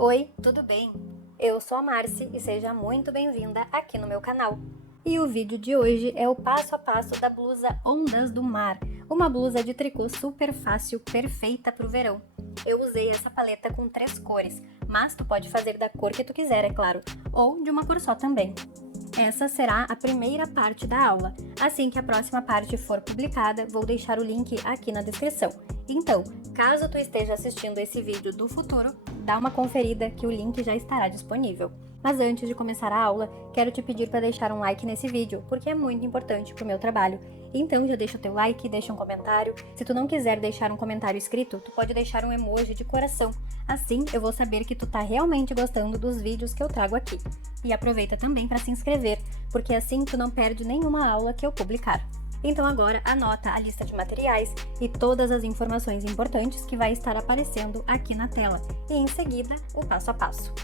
Oi, tudo bem? Eu sou a Marci e seja muito bem-vinda aqui no meu canal. E o vídeo de hoje é o passo a passo da blusa Ondas do Mar, uma blusa de tricô super fácil, perfeita para o verão. Eu usei essa paleta com 3 cores, mas tu pode fazer da cor que tu quiser, é claro, ou de uma cor só também. Essa será a primeira parte da aula. Assim que a próxima parte for publicada, vou deixar o link aqui na descrição. Então, caso tu esteja assistindo esse vídeo do futuro, dá uma conferida que o link já estará disponível. Mas antes de começar a aula, quero te pedir para deixar um like nesse vídeo, porque é muito importante para o meu trabalho. Então já deixa o teu like, deixa um comentário. Se tu não quiser deixar um comentário escrito, tu pode deixar um emoji de coração. Assim eu vou saber que tu tá realmente gostando dos vídeos que eu trago aqui. E aproveita também para se inscrever, porque assim tu não perde nenhuma aula que eu publicar. Então agora anota a lista de materiais e todas as informações importantes que vai estar aparecendo aqui na tela. E em seguida, o passo a passo.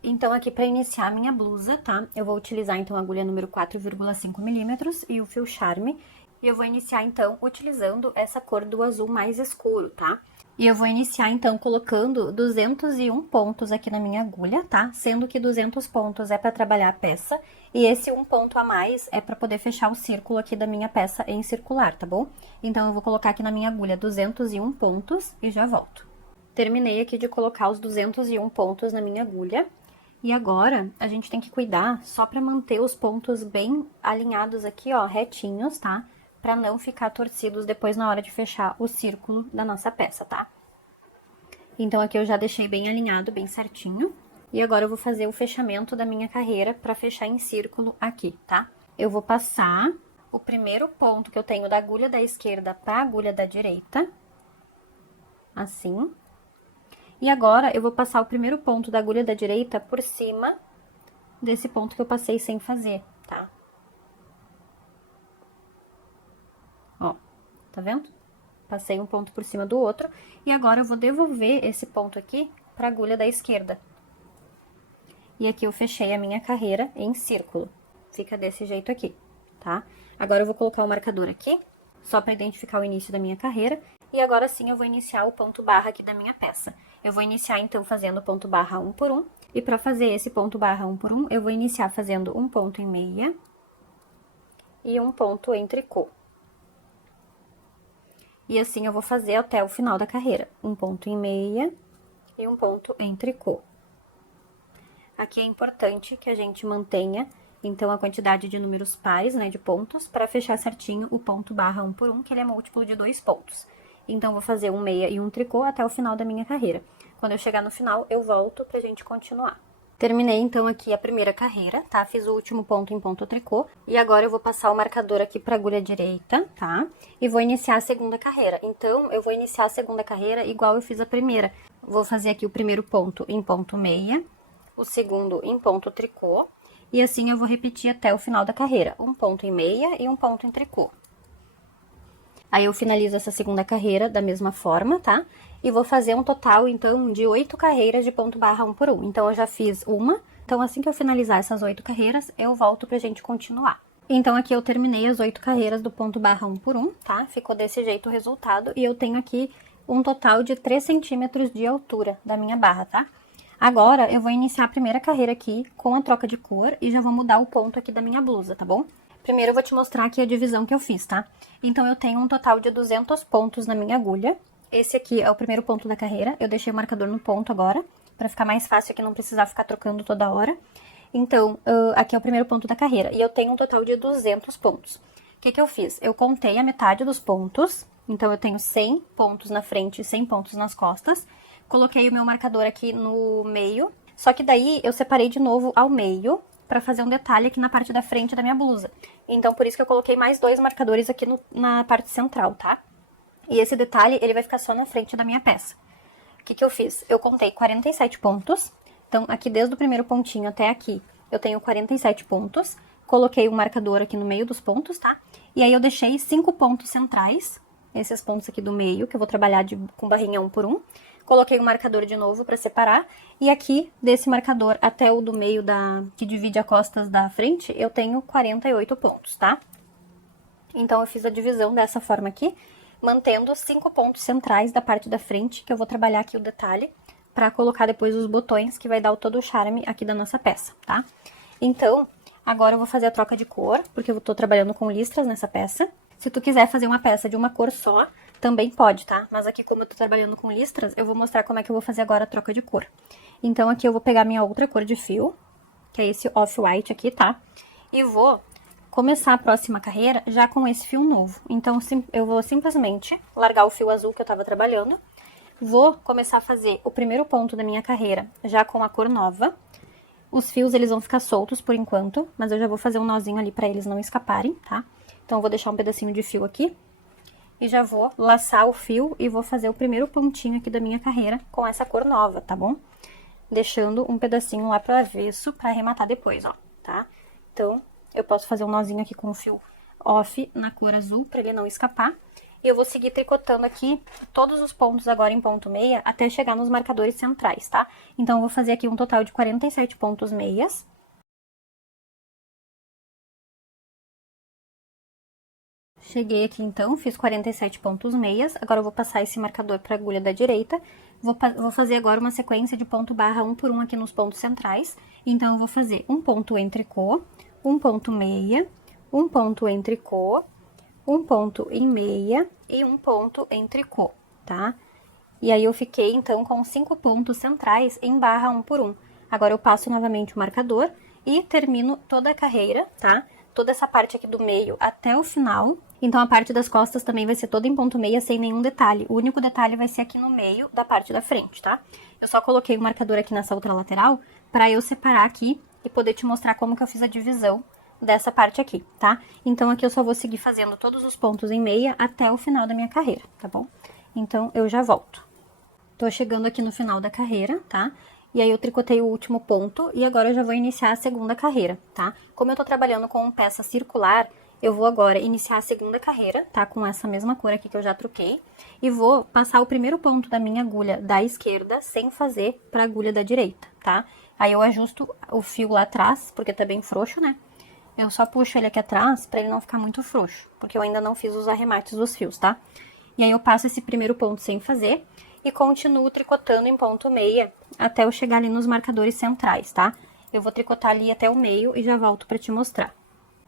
Então aqui para iniciar a minha blusa, tá? Eu vou utilizar então a agulha número 4,5 milímetros e o fio Charme. E eu vou iniciar então utilizando essa cor do azul mais escuro, tá? E eu vou iniciar então colocando 201 pontos aqui na minha agulha, tá? Sendo que 200 pontos é para trabalhar a peça e esse 1 ponto a mais é para poder fechar o círculo aqui da minha peça em circular, tá bom? Então eu vou colocar aqui na minha agulha 201 pontos e já volto. Terminei aqui de colocar os 201 pontos na minha agulha. E agora, a gente tem que cuidar só pra manter os pontos bem alinhados aqui, ó, retinhos, tá? Pra não ficar torcidos depois na hora de fechar o círculo da nossa peça, tá? Então, aqui eu já deixei bem alinhado, bem certinho. E agora eu vou fazer o fechamento da minha carreira pra fechar em círculo aqui, tá? Eu vou passar o primeiro ponto que eu tenho da agulha da esquerda pra agulha da direita. Assim. E agora, eu vou passar o primeiro ponto da agulha da direita por cima desse ponto que eu passei sem fazer, tá? Ó, tá vendo? Passei um ponto por cima do outro. E agora, eu vou devolver esse ponto aqui pra agulha da esquerda. E aqui eu fechei a minha carreira em círculo. Fica desse jeito aqui, tá? Agora, eu vou colocar o marcador aqui, só pra identificar o início da minha carreira. E agora sim eu vou iniciar o ponto barra aqui da minha peça. Eu vou iniciar então fazendo ponto barra 1 por 1. E para fazer esse ponto barra 1 por 1, eu vou iniciar fazendo um ponto em meia e um ponto em tricô. E assim eu vou fazer até o final da carreira. Um ponto em meia e um ponto em tricô. Aqui é importante que a gente mantenha, então, a quantidade de números pares, né, de pontos, para fechar certinho o ponto barra 1 por 1, que ele é múltiplo de 2 pontos. Então, vou fazer um meia e um tricô até o final da minha carreira. Quando eu chegar no final, eu volto pra gente continuar. Terminei, então, aqui a primeira carreira, tá? Fiz o último ponto em ponto tricô. E agora, eu vou passar o marcador aqui pra agulha direita, tá? E vou iniciar a segunda carreira. Então, eu vou iniciar a segunda carreira igual eu fiz a primeira. Vou fazer aqui o primeiro ponto em ponto meia, o segundo em ponto tricô. E assim, eu vou repetir até o final da carreira. Um ponto em meia e um ponto em tricô. Aí, eu finalizo essa segunda carreira da mesma forma, tá? E vou fazer um total, então, de 8 carreiras de ponto barra 1 por 1. Então, eu já fiz uma. Então, assim que eu finalizar essas 8 carreiras, eu volto pra gente continuar. Então, aqui eu terminei as 8 carreiras do ponto barra 1 por 1, tá? Ficou desse jeito o resultado. E eu tenho aqui um total de 3 centímetros de altura da minha barra, tá? Agora, eu vou iniciar a primeira carreira aqui com a troca de cor e já vou mudar o ponto aqui da minha blusa, tá bom? Primeiro, eu vou te mostrar aqui a divisão que eu fiz, tá? Então, eu tenho um total de 200 pontos na minha agulha. Esse aqui é o primeiro ponto da carreira. Eu deixei o marcador no ponto agora, pra ficar mais fácil aqui, não precisar ficar trocando toda hora. Então, aqui é o primeiro ponto da carreira. E eu tenho um total de 200 pontos. O que que eu fiz? Eu contei a metade dos pontos. Então, eu tenho 100 pontos na frente e 100 pontos nas costas. Coloquei o meu marcador aqui no meio. Só que daí, eu separei de novo ao meio pra fazer um detalhe aqui na parte da frente da minha blusa. Então, por isso que eu coloquei mais 2 marcadores aqui na parte central, tá? E esse detalhe, ele vai ficar só na frente da minha peça. O que que eu fiz? Eu contei 47 pontos. Então, aqui desde o primeiro pontinho até aqui, eu tenho 47 pontos. Coloquei o marcador aqui no meio dos pontos, tá? E aí, eu deixei 5 pontos centrais. esses pontos aqui do meio, que eu vou trabalhar com barrinha 1 por 1. Coloquei o marcador de novo pra separar. E aqui, desse marcador até o do meio que divide as costas da frente, eu tenho 48 pontos, tá? Então, eu fiz a divisão dessa forma aqui, mantendo 5 pontos centrais da parte da frente, que eu vou trabalhar aqui o detalhe, pra colocar depois os botões, que vai dar todo o charme aqui da nossa peça, tá? Então, agora eu vou fazer a troca de cor, porque eu tô trabalhando com listras nessa peça. Se tu quiser fazer uma peça de uma cor só, também pode, tá? Mas aqui, como eu tô trabalhando com listras, eu vou mostrar como é que eu vou fazer agora a troca de cor. Então, aqui eu vou pegar minha outra cor de fio, que é esse off-white aqui, tá? E vou começar a próxima carreira já com esse fio novo. Então, eu vou simplesmente largar o fio azul que eu tava trabalhando. Vou começar a fazer o primeiro ponto da minha carreira já com a cor nova. Os fios, eles vão ficar soltos por enquanto, mas eu já vou fazer um nozinho ali pra eles não escaparem, tá? Então, eu vou deixar um pedacinho de fio aqui. E já vou laçar o fio e vou fazer o primeiro pontinho aqui da minha carreira com essa cor nova, tá bom? Deixando um pedacinho lá pro avesso pra arrematar depois, ó, tá? Então, eu posso fazer um nozinho aqui com o fio off na cor azul pra ele não escapar. E eu vou seguir tricotando aqui todos os pontos agora em ponto meia até chegar nos marcadores centrais, tá? Então, eu vou fazer aqui um total de 47 pontos meias. Cheguei aqui, então, fiz 47 pontos meias. Agora, eu vou passar esse marcador para a agulha da direita. Vou fazer agora uma sequência de ponto barra 1 por 1 aqui nos pontos centrais. Então, eu vou fazer um ponto entrecô, um ponto meia, um ponto entrecô, um ponto em meia e um ponto entrecô, tá? E aí, eu fiquei, então, com 5 pontos centrais em barra 1 por 1. Agora, eu passo novamente o marcador e termino toda a carreira, tá? Toda essa parte aqui do meio até o final. Então, a parte das costas também vai ser toda em ponto meia, sem nenhum detalhe. O único detalhe vai ser aqui no meio da parte da frente, tá? Eu só coloquei o marcador aqui nessa outra lateral pra eu separar aqui e poder te mostrar como que eu fiz a divisão dessa parte aqui, tá? Então, aqui eu só vou seguir fazendo todos os pontos em meia até o final da minha carreira, tá bom? Então, eu já volto. Tô chegando aqui no final da carreira, tá? E aí, eu tricotei o último ponto e agora eu já vou iniciar a segunda carreira, tá? Como eu tô trabalhando com peça circular, eu vou agora iniciar a segunda carreira, tá? Com essa mesma cor aqui que eu já troquei. E vou passar o primeiro ponto da minha agulha da esquerda sem fazer pra agulha da direita, tá? Aí, eu ajusto o fio lá atrás, porque tá bem frouxo, né? Eu só puxo ele aqui atrás pra ele não ficar muito frouxo, porque eu ainda não fiz os arremates dos fios, tá? E aí, eu passo esse primeiro ponto sem fazer e continuo tricotando em ponto meia até eu chegar ali nos marcadores centrais, tá? Eu vou tricotar ali até o meio e já volto pra te mostrar.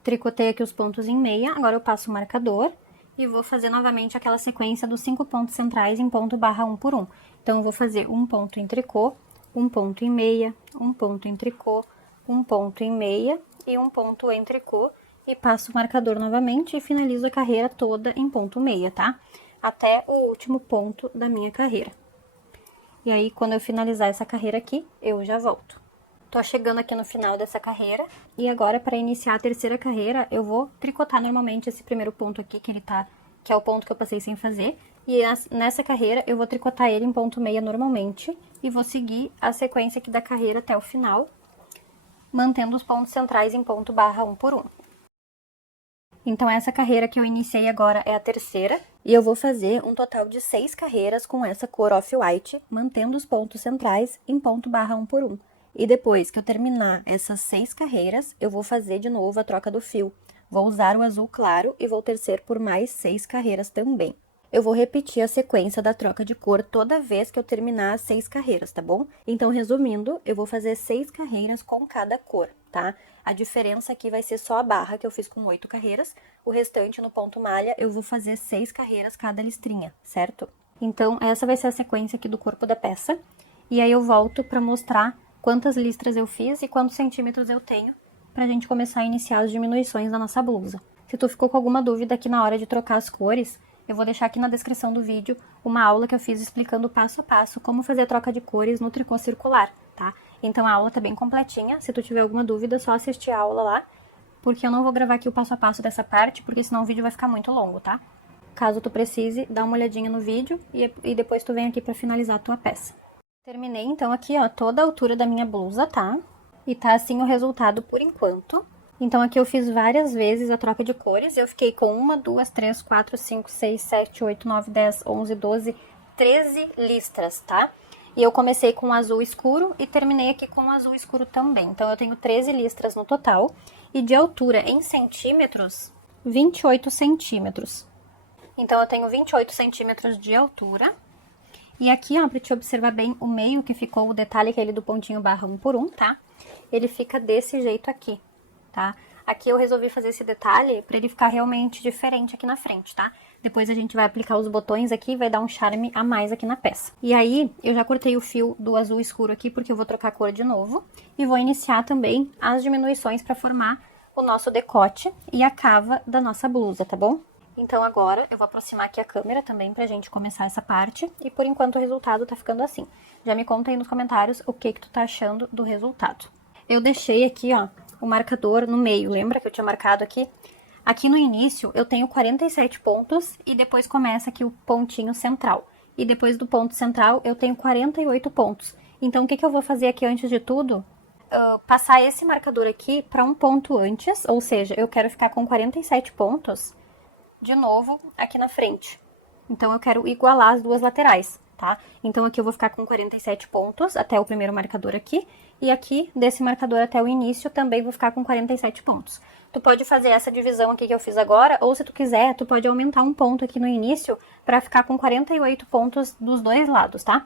Tricotei aqui os pontos em meia, agora eu passo o marcador e vou fazer novamente aquela sequência dos 5 pontos centrais em ponto barra 1 por 1. Então, eu vou fazer um ponto em tricô, um ponto em meia, um ponto em tricô, um ponto em meia e um ponto em tricô. E passo o marcador novamente e finalizo a carreira toda em ponto meia, tá? Até o último ponto da minha carreira. E aí, quando eu finalizar essa carreira aqui, eu já volto. Tô chegando aqui no final dessa carreira, e agora, para iniciar a terceira carreira, eu vou tricotar normalmente esse primeiro ponto aqui, que é o ponto que eu passei sem fazer, e nessa carreira eu vou tricotar ele em ponto meia normalmente, e vou seguir a sequência aqui da carreira até o final, mantendo os pontos centrais em ponto barra 1 por 1. Então, essa carreira que eu iniciei agora é a terceira, e eu vou fazer um total de 6 carreiras com essa cor off-white, mantendo os pontos centrais em ponto barra 1 por 1. E depois que eu terminar essas 6 carreiras, eu vou fazer de novo a troca do fio. Vou usar o azul claro e vou tecer por mais 6 carreiras também. Eu vou repetir a sequência da troca de cor toda vez que eu terminar as 6 carreiras, tá bom? Então, resumindo, eu vou fazer 6 carreiras com cada cor, tá? A diferença aqui vai ser só a barra, que eu fiz com 8 carreiras. O restante, no ponto malha, eu vou fazer 6 carreiras cada listrinha, certo? Então, essa vai ser a sequência aqui do corpo da peça. E aí, eu volto pra mostrar quantas listras eu fiz e quantos centímetros eu tenho pra gente começar a iniciar as diminuições da nossa blusa. Se tu ficou com alguma dúvida aqui na hora de trocar as cores, eu vou deixar aqui na descrição do vídeo uma aula que eu fiz explicando passo a passo como fazer a troca de cores no tricô circular, tá? Então a aula tá bem completinha, se tu tiver alguma dúvida é só assistir a aula lá, porque eu não vou gravar aqui o passo a passo dessa parte, porque senão o vídeo vai ficar muito longo, tá? Caso tu precise, dá uma olhadinha no vídeo e depois tu vem aqui pra finalizar a tua peça. Terminei, então, aqui, ó, toda a altura da minha blusa, tá? E tá assim o resultado por enquanto. Então, aqui eu fiz várias vezes a troca de cores. Eu fiquei com 1, 2, 3, 4, 5, 6, 7, 8, 9, 10, 11, 12, 13 listras, tá? E eu comecei com azul escuro e terminei aqui com azul escuro também. Então, eu tenho 13 listras no total. E de altura em centímetros, 28 centímetros. Então, eu tenho 28 centímetros de altura. E aqui, ó, pra te observar bem o meio que ficou o detalhe, aquele do pontinho barra 1 por 1, tá? Ele fica desse jeito aqui, tá? Aqui eu resolvi fazer esse detalhe pra ele ficar realmente diferente aqui na frente, tá? Depois a gente vai aplicar os botões aqui e vai dar um charme a mais aqui na peça. E aí, eu já cortei o fio do azul escuro aqui, porque eu vou trocar a cor de novo. E vou iniciar também as diminuições pra formar o nosso decote e a cava da nossa blusa, tá bom? Então agora eu vou aproximar aqui a câmera também pra gente começar essa parte. E por enquanto o resultado tá ficando assim. Já me conta aí nos comentários o que tu tá achando do resultado. Eu deixei aqui, ó, o marcador no meio. Lembra que eu tinha marcado aqui? Aqui no início eu tenho 47 pontos e depois começa aqui o pontinho central. E depois do ponto central eu tenho 48 pontos. Então o que eu vou fazer aqui antes de tudo? Passar esse marcador aqui para um ponto antes, ou seja, eu quero ficar com 47 pontos de novo aqui na frente. Então, eu quero igualar as duas laterais, tá? Então, aqui eu vou ficar com 47 pontos até o primeiro marcador aqui. E aqui, desse marcador até o início, também vou ficar com 47 pontos. Tu pode fazer essa divisão aqui que eu fiz agora, ou se tu quiser, tu pode aumentar um ponto aqui no início pra ficar com 48 pontos dos dois lados, tá?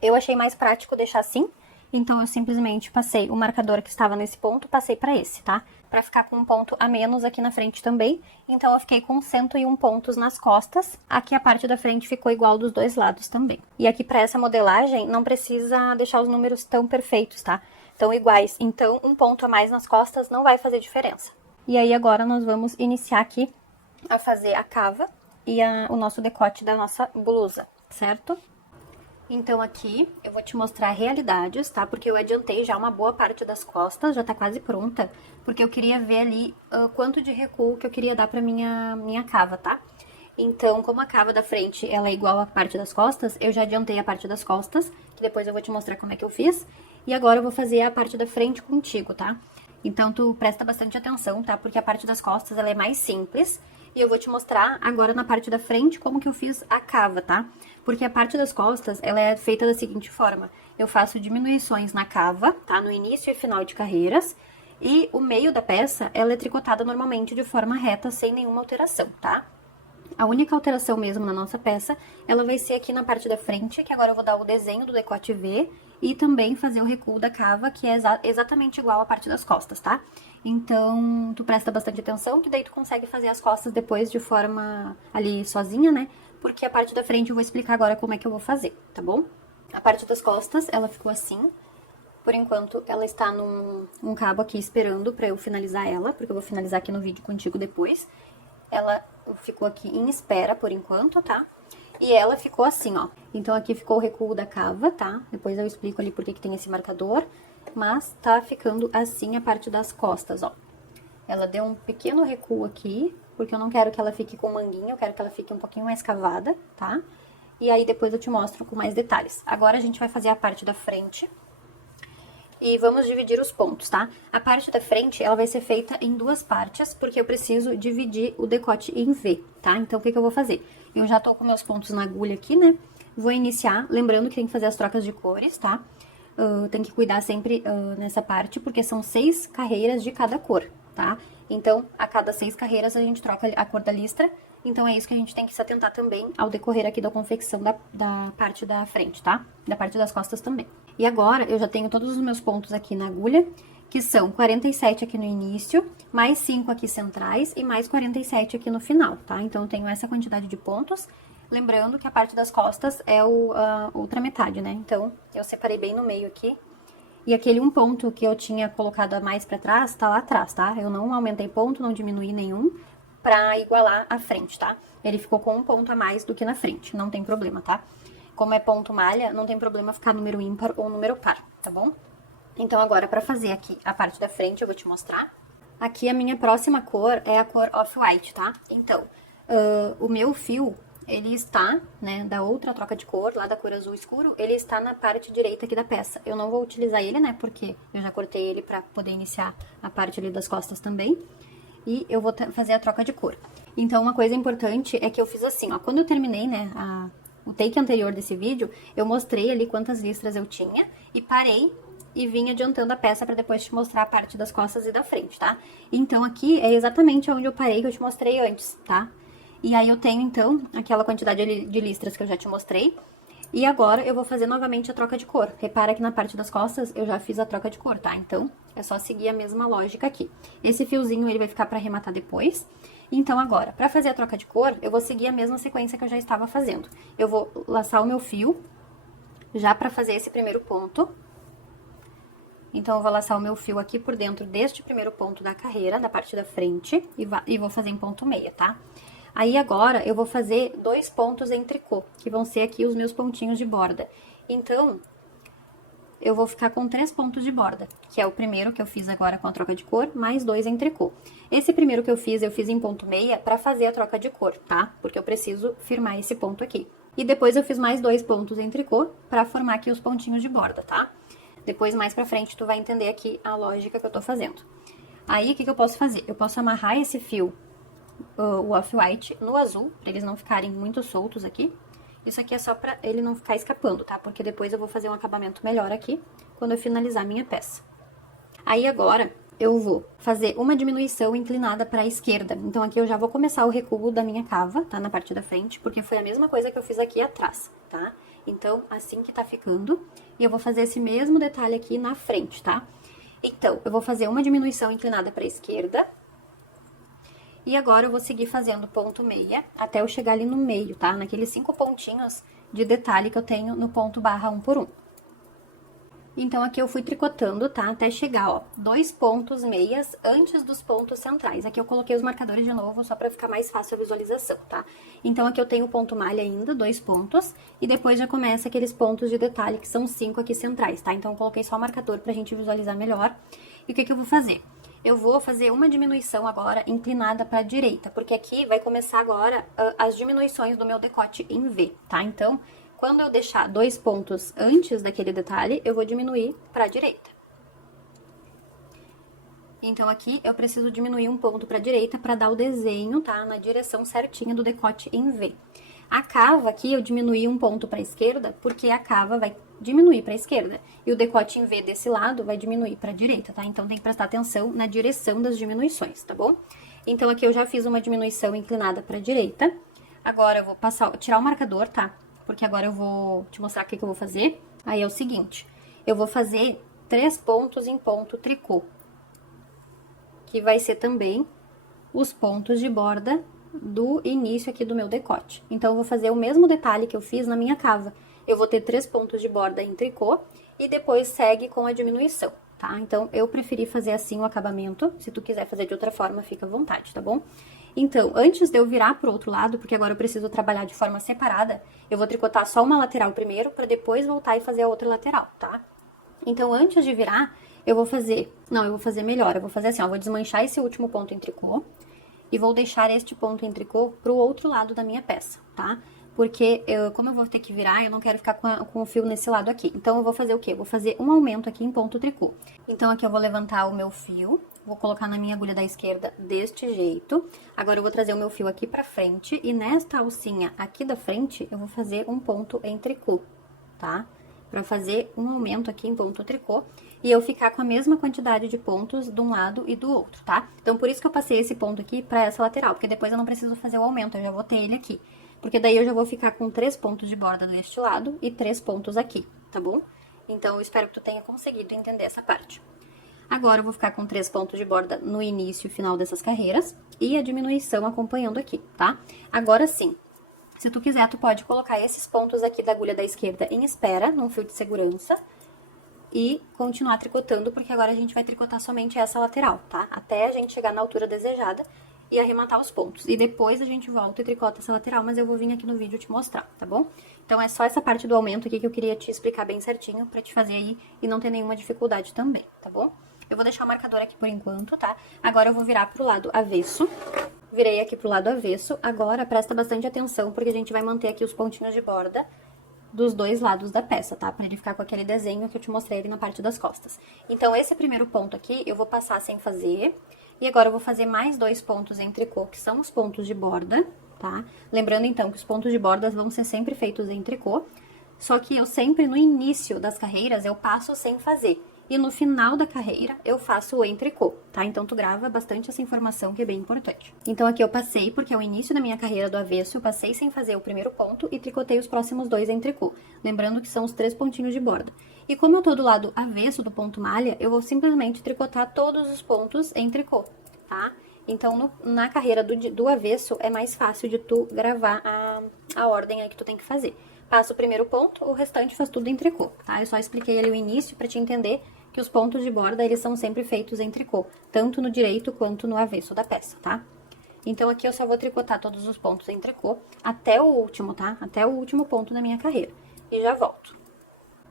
Eu achei mais prático deixar assim. Então, eu simplesmente passei o marcador que estava nesse ponto, passei para esse, tá? Para ficar com um ponto a menos aqui na frente também. Então, eu fiquei com 101 pontos nas costas. Aqui a parte da frente ficou igual dos dois lados também. E aqui para essa modelagem, não precisa deixar os números tão perfeitos, tá? Tão iguais. Então, um ponto a mais nas costas não vai fazer diferença. E aí, agora nós vamos iniciar aqui a fazer a cava e o nosso decote da nossa blusa, certo? Então, aqui eu vou te mostrar realidades, tá? Porque eu adiantei já uma boa parte das costas, já tá quase pronta. Porque eu queria ver ali quanto de recuo que eu queria dar pra minha cava, tá? Então, como a cava da frente, ela é igual à parte das costas, eu já adiantei a parte das costas, que depois eu vou te mostrar como é que eu fiz. E agora eu vou fazer a parte da frente contigo, tá? Então, tu presta bastante atenção, tá? Porque a parte das costas, ela é mais simples. E eu vou te mostrar agora na parte da frente como que eu fiz a cava, tá? Porque a parte das costas, ela é feita da seguinte forma. Eu faço diminuições na cava, tá? No início e final de carreiras. E o meio da peça, ela é tricotada normalmente de forma reta, sem nenhuma alteração, tá? A única alteração mesmo na nossa peça, ela vai ser aqui na parte da frente, que agora eu vou dar o desenho do decote V e também fazer o recuo da cava, que é exatamente igual à parte das costas, tá? Então, tu presta bastante atenção, que daí tu consegue fazer as costas depois de forma ali sozinha, né? Porque a parte da frente eu vou explicar agora como é que eu vou fazer, tá bom? A parte das costas, ela ficou assim. Por enquanto, ela está num cabo aqui esperando pra eu finalizar ela, porque eu vou finalizar aqui no vídeo contigo depois. Ela ficou aqui em espera por enquanto, tá? E ela ficou assim, ó. Então, aqui ficou o recuo da cava, tá? Depois eu explico ali por que tem esse marcador. Mas tá ficando assim a parte das costas, ó. Ela deu um pequeno recuo aqui, porque eu não quero que ela fique com manguinha, eu quero que ela fique um pouquinho mais cavada, tá? E aí depois eu te mostro com mais detalhes. Agora a gente vai fazer a parte da frente. E vamos dividir os pontos, tá? A parte da frente, ela vai ser feita em duas partes, porque eu preciso dividir o decote em V, tá? Então, o que eu vou fazer? Eu já tô com meus pontos na agulha aqui, né? Vou iniciar, lembrando que tem que fazer as trocas de cores, tá? Tem que cuidar sempre nessa parte, porque são 6 carreiras de cada cor, tá? Então, a cada 6 carreiras a gente troca a cor da listra. Então, é isso que a gente tem que se atentar também ao decorrer aqui da confecção da parte da frente, tá? Da parte das costas também. E agora, eu já tenho todos os meus pontos aqui na agulha, que são 47 aqui no início, mais 5 aqui centrais e mais 47 aqui no final, tá? Então, eu tenho essa quantidade de pontos. Lembrando que a parte das costas é a outra metade, né? Então, eu separei bem no meio aqui. E aquele um ponto que eu tinha colocado a mais pra trás, tá lá atrás, tá? Eu não aumentei ponto, não diminuí nenhum, pra igualar a frente, tá? Ele ficou com um ponto a mais do que na frente, não tem problema, tá? Como é ponto malha, não tem problema ficar número ímpar ou número par, tá bom? Então, agora, pra fazer aqui a parte da frente, eu vou te mostrar. Aqui, a minha próxima cor é a cor off-white, tá? Então, o meu fio... ele está, né, da outra troca de cor, lá da cor azul escuro, ele está na parte direita aqui da peça. Eu não vou utilizar ele, né, porque eu já cortei ele pra poder iniciar a parte ali das costas também. E eu vou fazer a troca de cor. Então, uma coisa importante é que eu fiz assim, ó, quando eu terminei, né, o take anterior desse vídeo, eu mostrei ali quantas listras eu tinha e parei e vim adiantando a peça pra depois te mostrar a parte das costas e da frente, tá? Então, aqui é exatamente onde eu parei que eu te mostrei antes, tá? E aí eu tenho, então, aquela quantidade de listras que eu já te mostrei. E agora eu vou fazer novamente a troca de cor. Repara que na parte das costas eu já fiz a troca de cor, tá? Então, é só seguir a mesma lógica aqui. Esse fiozinho, ele vai ficar pra arrematar depois. Então, agora, pra fazer a troca de cor, eu vou seguir a mesma sequência que eu já estava fazendo. Eu vou laçar o meu fio, já pra fazer esse primeiro ponto. Então, eu vou laçar o meu fio aqui por dentro deste primeiro ponto da carreira, da parte da frente, e vou fazer em ponto meia, tá? Aí, agora, eu vou fazer 2 pontos em tricô, que vão ser aqui os meus pontinhos de borda. Então, eu vou ficar com 3 pontos de borda, que é o primeiro que eu fiz agora com a troca de cor, mais 2 em tricô. Esse primeiro que eu fiz em ponto meia pra fazer a troca de cor, tá? Porque eu preciso firmar esse ponto aqui. E depois eu fiz mais 2 pontos em tricô pra formar aqui os pontinhos de borda, tá? Depois, mais pra frente, tu vai entender aqui a lógica que eu tô fazendo. Aí, o que eu posso fazer? Eu posso amarrar esse fio, o off-white, no azul, pra eles não ficarem muito soltos aqui. Isso aqui é só pra ele não ficar escapando, tá? Porque depois eu vou fazer um acabamento melhor aqui, quando eu finalizar a minha peça. Aí, agora, eu vou fazer uma diminuição inclinada pra esquerda. Então, aqui eu já vou começar o recuo da minha cava, tá? Na parte da frente, porque foi a mesma coisa que eu fiz aqui atrás, tá? Então, assim que tá ficando. E eu vou fazer esse mesmo detalhe aqui na frente, tá? Então, eu vou fazer uma diminuição inclinada pra esquerda. E agora eu vou seguir fazendo ponto meia até eu chegar ali no meio, tá? Naqueles 5 pontinhos de detalhe que eu tenho no ponto barra 1 por 1. Então, aqui eu fui tricotando, tá? Até chegar, ó, 2 pontos meias antes dos pontos centrais. Aqui eu coloquei os marcadores de novo, só pra ficar mais fácil a visualização, tá? Então, aqui eu tenho o ponto malha ainda, 2 pontos, e depois já começa aqueles pontos de detalhe, que são 5 aqui centrais, tá? Então, eu coloquei só o marcador pra gente visualizar melhor. E o que eu vou fazer? Eu vou fazer uma diminuição agora inclinada pra direita, porque aqui vai começar agora as diminuições do meu decote em V, tá? Então, quando eu deixar 2 pontos antes daquele detalhe, eu vou diminuir pra direita. Então, aqui eu preciso diminuir um ponto pra direita pra dar o desenho, tá? Na direção certinha do decote em V. A cava aqui eu diminuí um ponto pra esquerda, porque a cava vai diminuir pra esquerda. E o decote em V desse lado vai diminuir pra direita, tá? Então, tem que prestar atenção na direção das diminuições, tá bom? Então, aqui eu já fiz uma diminuição inclinada pra direita. Agora, eu vou tirar o marcador, tá? Porque agora eu vou te mostrar o que eu vou fazer. Aí é o seguinte, eu vou fazer 3 pontos em ponto tricô, que vai ser também os pontos de borda do início aqui do meu decote. Então, eu vou fazer o mesmo detalhe que eu fiz na minha cava. Eu vou ter 3 pontos de borda em tricô e depois segue com a diminuição, tá? Então, eu preferi fazer assim o acabamento. Se tu quiser fazer de outra forma, fica à vontade, tá bom? Então, antes de eu virar pro outro lado, porque agora eu preciso trabalhar de forma separada, eu vou tricotar só uma lateral primeiro, pra depois voltar e fazer a outra lateral, tá? Então, antes de virar, eu vou fazer melhor, eu vou fazer assim, ó, eu vou desmanchar esse último ponto em tricô e vou deixar este ponto em tricô pro outro lado da minha peça, tá? Porque, como eu vou ter que virar, eu não quero ficar com o fio nesse lado aqui. Então, eu vou fazer o quê? Eu vou fazer um aumento aqui em ponto tricô. Então, aqui eu vou levantar o meu fio, vou colocar na minha agulha da esquerda deste jeito. Agora, eu vou trazer o meu fio aqui pra frente e nesta alcinha aqui da frente, eu vou fazer um ponto em tricô, tá? Pra fazer um aumento aqui em ponto tricô e eu ficar com a mesma quantidade de pontos de um lado e do outro, tá? Então, por isso que eu passei esse ponto aqui pra essa lateral, porque depois eu não preciso fazer o aumento, eu já vou ter ele aqui. Porque daí eu já vou ficar com 3 pontos de borda deste lado e 3 pontos aqui, tá bom? Então, eu espero que tu tenha conseguido entender essa parte. Agora, eu vou ficar com 3 pontos de borda no início e final dessas carreiras e a diminuição acompanhando aqui, tá? Agora sim, se tu quiser, tu pode colocar esses pontos aqui da agulha da esquerda em espera, num fio de segurança, e continuar tricotando, porque agora a gente vai tricotar somente essa lateral, tá? Até a gente chegar na altura desejada e arrematar os pontos. E depois a gente volta e tricota essa lateral, mas eu vou vir aqui no vídeo te mostrar, tá bom? Então, é só essa parte do aumento aqui que eu queria te explicar bem certinho, pra te fazer aí e não ter nenhuma dificuldade também, tá bom? Eu vou deixar o marcador aqui por enquanto, tá? Agora eu vou virar pro lado avesso. Virei aqui pro lado avesso. Agora, presta bastante atenção, porque a gente vai manter aqui os pontinhos de borda dos dois lados da peça, tá? Pra ele ficar com aquele desenho que eu te mostrei ali na parte das costas. Então, esse primeiro ponto aqui, eu vou passar sem fazer. E agora, eu vou fazer mais 2 pontos em tricô, que são os pontos de borda, tá? Lembrando, então, que os pontos de borda vão ser sempre feitos em tricô. Só que eu sempre, no início das carreiras, eu passo sem fazer. E no final da carreira, eu faço o em tricô, tá? Então, tu grava bastante essa informação, que é bem importante. Então, aqui eu passei, porque é o início da minha carreira do avesso, eu passei sem fazer o primeiro ponto e tricotei os próximos 2 em tricô. Lembrando que são os 3 pontinhos de borda. E como eu tô do lado avesso do ponto malha, eu vou simplesmente tricotar todos os pontos em tricô, tá? Então, na carreira do avesso, é mais fácil de tu gravar a ordem aí que tu tem que fazer. Passo o primeiro ponto, o restante faz tudo em tricô, tá? Eu só expliquei ali o início pra te entender que os pontos de borda, eles são sempre feitos em tricô, tanto no direito quanto no avesso da peça, tá? Então, aqui eu só vou tricotar todos os pontos em tricô até o último, tá? Até o último ponto da minha carreira. E já volto.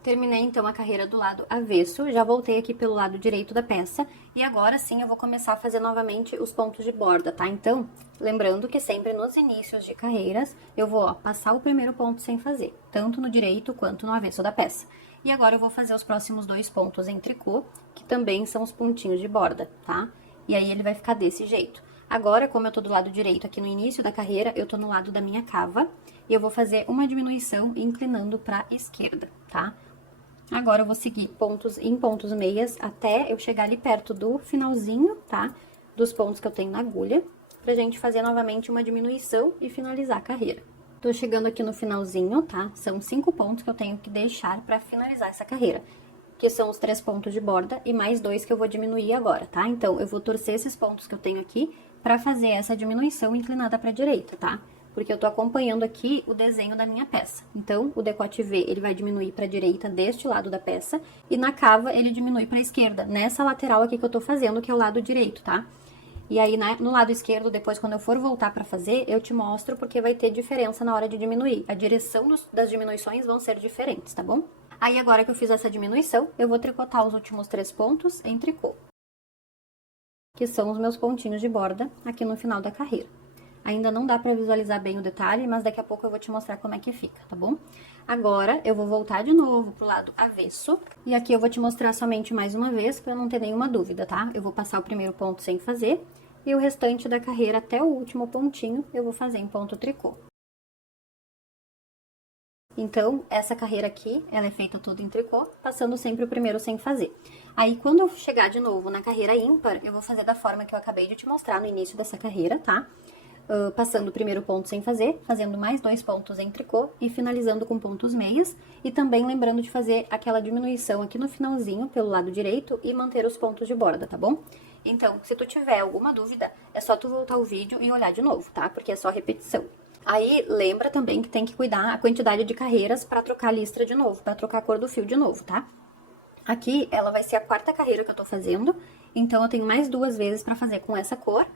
Terminei, então, a carreira do lado avesso, já voltei aqui pelo lado direito da peça, e agora sim eu vou começar a fazer novamente os pontos de borda, tá? Então, lembrando que sempre nos inícios de carreiras, eu vou, ó, passar o primeiro ponto sem fazer, tanto no direito quanto no avesso da peça. E agora eu vou fazer os próximos 2 pontos em tricô, que também são os pontinhos de borda, tá? E aí ele vai ficar desse jeito. Agora, como eu tô do lado direito aqui no início da carreira, eu tô no lado da minha cava, e eu vou fazer uma diminuição inclinando pra esquerda, tá? Agora eu vou seguir pontos meias até eu chegar ali perto do finalzinho, tá? Dos pontos que eu tenho na agulha, pra gente fazer novamente uma diminuição e finalizar a carreira. Tô chegando aqui no finalzinho, tá? São 5 pontos que eu tenho que deixar pra finalizar essa carreira, que são os 3 pontos de borda e mais 2 que eu vou diminuir agora, tá? Então, eu vou torcer esses pontos que eu tenho aqui pra fazer essa diminuição inclinada pra direita, tá? Porque eu tô acompanhando aqui o desenho da minha peça. Então, o decote V, ele vai diminuir pra direita deste lado da peça, e na cava ele diminui pra esquerda, nessa lateral aqui que eu tô fazendo, que é o lado direito, tá? E aí, né, no lado esquerdo, depois, quando eu for voltar pra fazer, eu te mostro, porque vai ter diferença na hora de diminuir. A direção das diminuições vão ser diferentes, tá bom? Aí, agora que eu fiz essa diminuição, eu vou tricotar os últimos 3 pontos em tricô, que são os meus pontinhos de borda aqui no final da carreira. Ainda não dá pra visualizar bem o detalhe, mas daqui a pouco eu vou te mostrar como é que fica, tá bom? Agora, eu vou voltar de novo pro lado avesso, e aqui eu vou te mostrar somente mais uma vez, pra não ter nenhuma dúvida, tá? Eu vou passar o primeiro ponto sem fazer, e o restante da carreira até o último pontinho eu vou fazer em ponto tricô. Então, essa carreira aqui, ela é feita toda em tricô, passando sempre o primeiro sem fazer. Aí, quando eu chegar de novo na carreira ímpar, eu vou fazer da forma que eu acabei de te mostrar no início dessa carreira, tá? Passando o primeiro ponto sem fazer, fazendo mais 2 pontos em tricô e finalizando com pontos meias. E também lembrando de fazer aquela diminuição aqui no finalzinho, pelo lado direito, e manter os pontos de borda, tá bom? Então, se tu tiver alguma dúvida, é só tu voltar o vídeo e olhar de novo, tá? Porque é só repetição. Aí, lembra também que tem que cuidar a quantidade de carreiras pra trocar a listra de novo, pra trocar a cor do fio de novo, tá? Aqui, ela vai ser a 4ª carreira que eu tô fazendo, então eu tenho mais 2 vezes pra fazer com essa cor,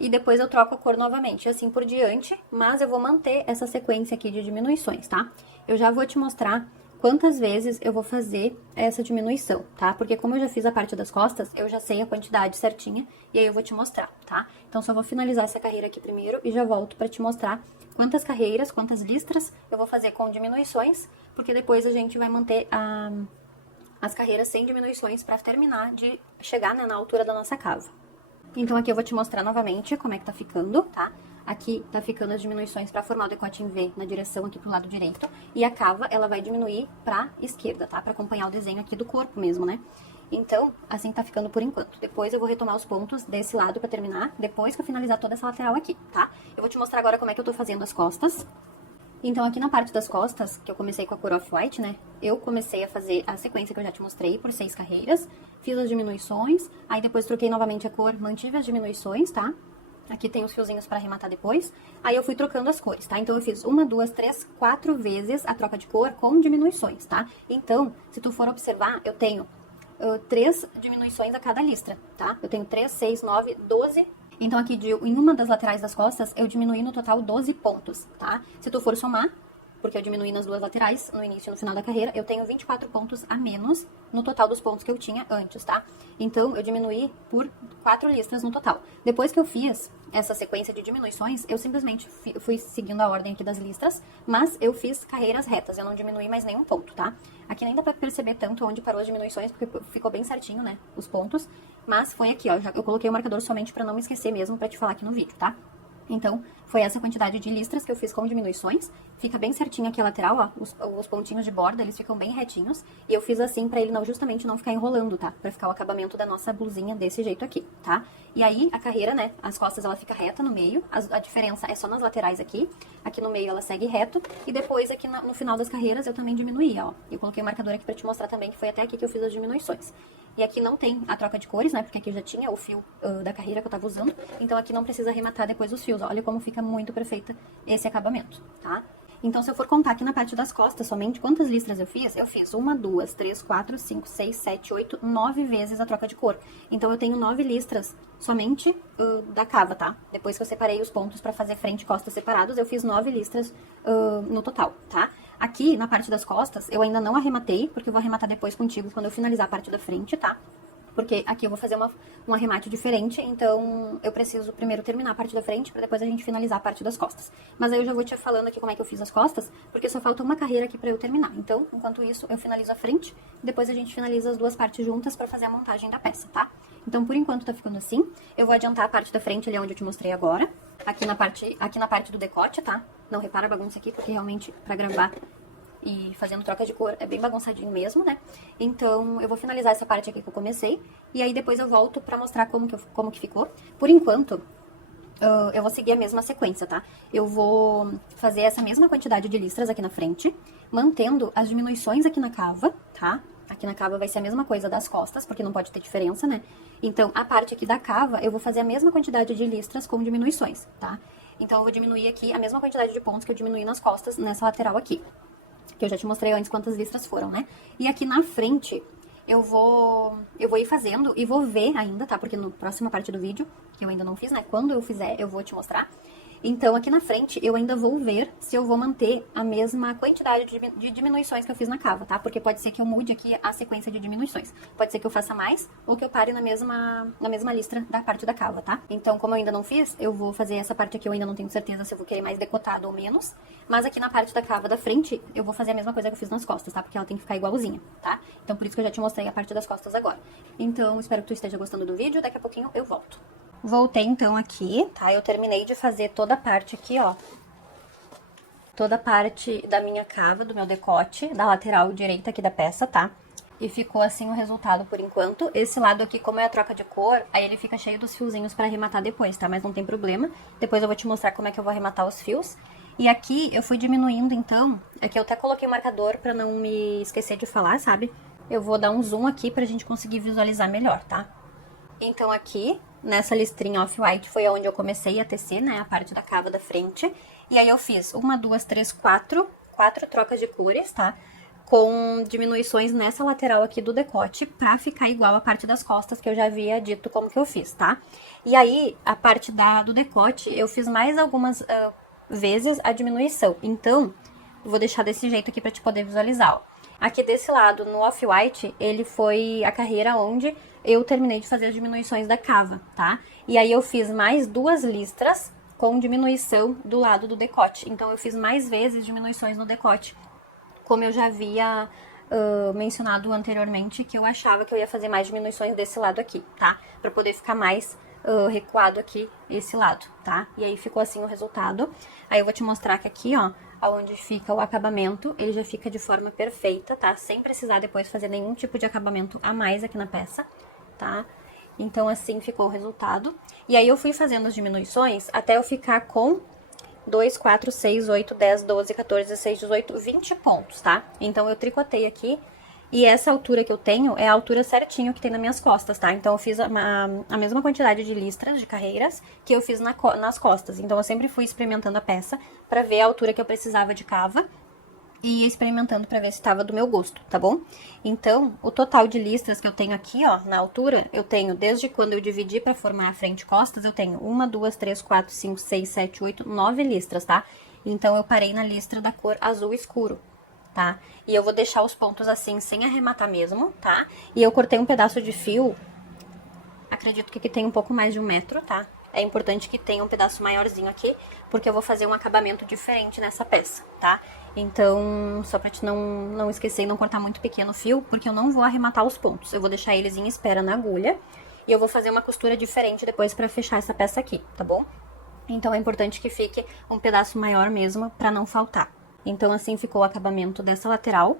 e depois eu troco a cor novamente, assim por diante, mas eu vou manter essa sequência aqui de diminuições, tá? Eu já vou te mostrar quantas vezes eu vou fazer essa diminuição, tá? Porque como eu já fiz a parte das costas, eu já sei a quantidade certinha, e aí eu vou te mostrar, tá? Então, só vou finalizar essa carreira aqui primeiro e já volto pra te mostrar quantas carreiras, quantas listras eu vou fazer com diminuições, porque depois a gente vai manter as carreiras sem diminuições pra terminar de chegar, né, na altura da nossa cava. Então, aqui eu vou te mostrar novamente como é que tá ficando, tá? Aqui tá ficando as diminuições pra formar o decote em V na direção aqui pro lado direito. E a cava, ela vai diminuir pra esquerda, tá? Pra acompanhar o desenho aqui do corpo mesmo, né? Então, assim tá ficando por enquanto. Depois eu vou retomar os pontos desse lado pra terminar, depois que eu finalizar toda essa lateral aqui, tá? Eu vou te mostrar agora como é que eu tô fazendo as costas. Então, aqui na parte das costas, que eu comecei com a cor off-white, né? Eu comecei a fazer a sequência que eu já te mostrei por 6 carreiras. Fiz as diminuições, aí depois troquei novamente a cor, mantive as diminuições, tá? Aqui tem os fiozinhos pra arrematar depois. Aí eu fui trocando as cores, tá? Então, eu fiz 1, 2, 3, 4 vezes a troca de cor com diminuições, tá? Então, se tu for observar, eu tenho 3 diminuições a cada listra, tá? Eu tenho 3, 6, 9, 12... Então, aqui em uma das laterais das costas, eu diminuí no total 12 pontos, tá? Se tu for somar, porque eu diminuí nas duas laterais, no início e no final da carreira, eu tenho 24 pontos a menos no total dos pontos que eu tinha antes, tá? Então, eu diminuí por 4 listras no total. Depois que eu fiz essa sequência de diminuições, eu simplesmente fui seguindo a ordem aqui das listras, mas eu fiz carreiras retas, eu não diminuí mais nenhum ponto, tá? Aqui nem dá pra perceber tanto onde parou as diminuições, porque ficou bem certinho, né, os pontos, mas foi aqui, ó, eu coloquei o marcador somente pra não me esquecer mesmo, pra te falar aqui no vídeo, tá? Então, foi essa quantidade de listras que eu fiz com diminuições. Fica bem certinho aqui a lateral, ó, os pontinhos de borda, eles ficam bem retinhos. E eu fiz assim pra ele justamente não ficar enrolando, tá? Pra ficar o acabamento da nossa blusinha desse jeito aqui, tá? E aí, a carreira, né, as costas ela fica reta no meio, a diferença é só nas laterais aqui. Aqui no meio ela segue reto, e depois aqui no final das carreiras eu também diminuí, ó. Eu coloquei o marcador aqui pra te mostrar também que foi até aqui que eu fiz as diminuições. E aqui não tem a troca de cores, né, porque aqui eu já tinha o fio da carreira que eu tava usando. Então aqui não precisa arrematar depois os fios, ó. Olha como fica muito perfeito esse acabamento, tá? Então, se eu for contar aqui na parte das costas somente quantas listras eu fiz 1, 2, 3, 4, 5, 6, 7, 8, 9 vezes a troca de cor. Então, eu tenho 9 listras somente da cava, tá? Depois que eu separei os pontos pra fazer frente e costas separados, eu fiz 9 listras no total, tá? Aqui, na parte das costas, eu ainda não arrematei, porque eu vou arrematar depois contigo quando eu finalizar a parte da frente, tá? Porque aqui eu vou fazer um arremate diferente, então eu preciso primeiro terminar a parte da frente, pra depois a gente finalizar a parte das costas. Mas aí eu já vou te falando aqui como é que eu fiz as costas, porque só falta uma carreira aqui pra eu terminar. Então, enquanto isso, eu finalizo a frente, depois a gente finaliza as duas partes juntas pra fazer a montagem da peça, tá? Então, por enquanto tá ficando assim. Eu vou adiantar a parte da frente ali onde eu te mostrei agora. Aqui na parte do decote, tá? Não repara a bagunça aqui, porque realmente pra gravar e fazendo troca de cor é bem bagunçadinho mesmo, né? Então, eu vou finalizar essa parte aqui que eu comecei, e aí depois eu volto pra mostrar como que ficou. Por enquanto, eu vou seguir a mesma sequência, tá? Eu vou fazer essa mesma quantidade de listras aqui na frente, mantendo as diminuições aqui na cava, tá? Aqui na cava vai ser a mesma coisa das costas, porque não pode ter diferença, né? Então, a parte aqui da cava, eu vou fazer a mesma quantidade de listras com diminuições, tá? Então, eu vou diminuir aqui a mesma quantidade de pontos que eu diminuí nas costas, nessa lateral aqui. Que eu já te mostrei antes quantas listras foram, né? E aqui na frente, eu vou ir fazendo e vou ver ainda, tá? Porque na próxima parte do vídeo, que eu ainda não fiz, né? Quando eu fizer, eu vou te mostrar. Então, aqui na frente, eu ainda vou ver se eu vou manter a mesma quantidade de diminuições que eu fiz na cava, tá? Porque pode ser que eu mude aqui a sequência de diminuições. Pode ser que eu faça mais ou que eu pare na mesma listra da parte da cava, tá? Então, como eu ainda não fiz, eu vou fazer essa parte aqui, eu ainda não tenho certeza se eu vou querer mais decotado ou menos. Mas aqui na parte da cava da frente, eu vou fazer a mesma coisa que eu fiz nas costas, tá? Porque ela tem que ficar igualzinha, tá? Então, por isso que eu já te mostrei a parte das costas agora. Então, espero que tu esteja gostando do vídeo. Daqui a pouquinho eu volto. Voltei então aqui, tá? Eu terminei de fazer toda a parte aqui, ó. Toda a parte da minha cava, do meu decote, da lateral direita aqui da peça, tá? E ficou assim o resultado por enquanto. Esse lado aqui, como é a troca de cor, aí ele fica cheio dos fiozinhos pra arrematar depois, tá? Mas não tem problema. Depois eu vou te mostrar como é que eu vou arrematar os fios. E aqui eu fui diminuindo então. Aqui eu até coloquei o marcador pra não me esquecer de falar, sabe? Eu vou dar um zoom aqui pra gente conseguir visualizar melhor, tá? Então aqui, nessa listrinha off-white, foi onde eu comecei a tecer, né, a parte da cava da frente. E aí eu fiz 1, 2, 3, 4 trocas de cores, tá? Com diminuições nessa lateral aqui do decote, pra ficar igual a parte das costas, que eu já havia dito como que eu fiz, tá? E aí, a parte do decote, eu fiz mais algumas vezes a diminuição. Então, eu vou deixar desse jeito aqui pra te poder visualizar, ó. Aqui desse lado, no off-white, ele foi a carreira onde eu terminei de fazer as diminuições da cava, tá? E aí eu fiz mais 2 listras com diminuição do lado do decote. Então, eu fiz mais vezes diminuições no decote, como eu já havia mencionado anteriormente, que eu achava que eu ia fazer mais diminuições desse lado aqui, tá? Pra poder ficar mais recuado aqui, esse lado, tá? E aí ficou assim o resultado. Aí eu vou te mostrar que aqui, ó, onde fica o acabamento, ele já fica de forma perfeita, tá? Sem precisar depois fazer nenhum tipo de acabamento a mais aqui na peça, tá? Então, assim ficou o resultado. E aí, eu fui fazendo as diminuições até eu ficar com 2, 4, 6, 8, 10, 12, 14, 16, 18, 20 pontos, tá? Então, eu tricotei aqui. E essa altura que eu tenho é a altura certinho que tem nas minhas costas, tá? Então, eu fiz a mesma quantidade de listras, de carreiras, que eu fiz nas costas. Então, eu sempre fui experimentando a peça pra ver a altura que eu precisava de cava. E ia experimentando pra ver se tava do meu gosto, tá bom? Então, o total de listras que eu tenho aqui, ó, na altura, eu tenho, desde quando eu dividi pra formar a frente e costas, eu tenho 1, 2, 3, 4, 5, 6, 7, 8, 9 listras, tá? Então, eu parei na listra da cor azul escuro, tá? E eu vou deixar os pontos assim, sem arrematar mesmo, tá? E eu cortei um pedaço de fio, acredito que aqui tem um pouco mais de 1 metro, tá? É importante que tenha um pedaço maiorzinho aqui, porque eu vou fazer um acabamento diferente nessa peça, tá? Então, só pra te não esquecer e não cortar muito pequeno o fio, porque eu não vou arrematar os pontos. Eu vou deixar eles em espera na agulha, e eu vou fazer uma costura diferente depois pra fechar essa peça aqui, tá bom? Então, é importante que fique um pedaço maior mesmo, pra não faltar. Então, assim ficou o acabamento dessa lateral.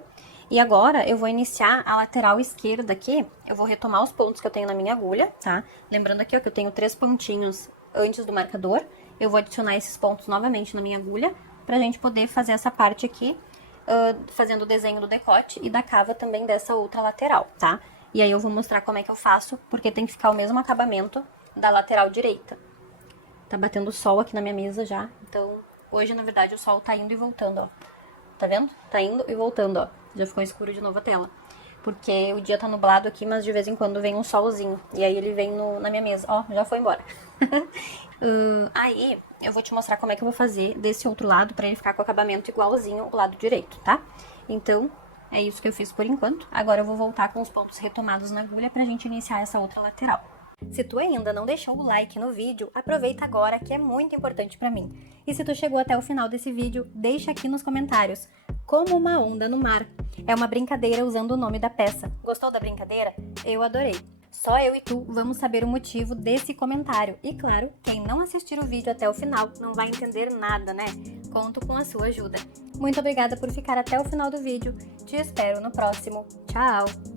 E agora, eu vou iniciar a lateral esquerda aqui. Eu vou retomar os pontos que eu tenho na minha agulha, tá? Lembrando aqui, ó, que eu tenho 3 pontinhos antes do marcador. Eu vou adicionar esses pontos novamente na minha agulha, pra gente poder fazer essa parte aqui, fazendo o desenho do decote e da cava também dessa outra lateral, tá? E aí eu vou mostrar como é que eu faço, porque tem que ficar o mesmo acabamento da lateral direita. Tá batendo sol aqui na minha mesa já, então hoje, na verdade, o sol tá indo e voltando, ó. Tá vendo? Tá indo e voltando, ó. Já ficou escuro de novo a tela. Porque o dia tá nublado aqui, mas de vez em quando vem um solzinho. E aí ele vem na minha mesa. Ó, já foi embora. Aí, eu vou te mostrar como é que eu vou fazer desse outro lado pra ele ficar com o acabamento igualzinho o lado direito, tá? Então, é isso que eu fiz por enquanto. Agora eu vou voltar com os pontos retomados na agulha pra gente iniciar essa outra lateral. Se tu ainda não deixou o like no vídeo, aproveita agora que é muito importante pra mim. E se tu chegou até o final desse vídeo, deixa aqui nos comentários. Como uma onda no mar. É uma brincadeira usando o nome da peça. Gostou da brincadeira? Eu adorei. Só eu e tu vamos saber o motivo desse comentário. E claro, quem não assistir o vídeo até o final não vai entender nada, né? Conto com a sua ajuda. Muito obrigada por ficar até o final do vídeo. Te espero no próximo. Tchau!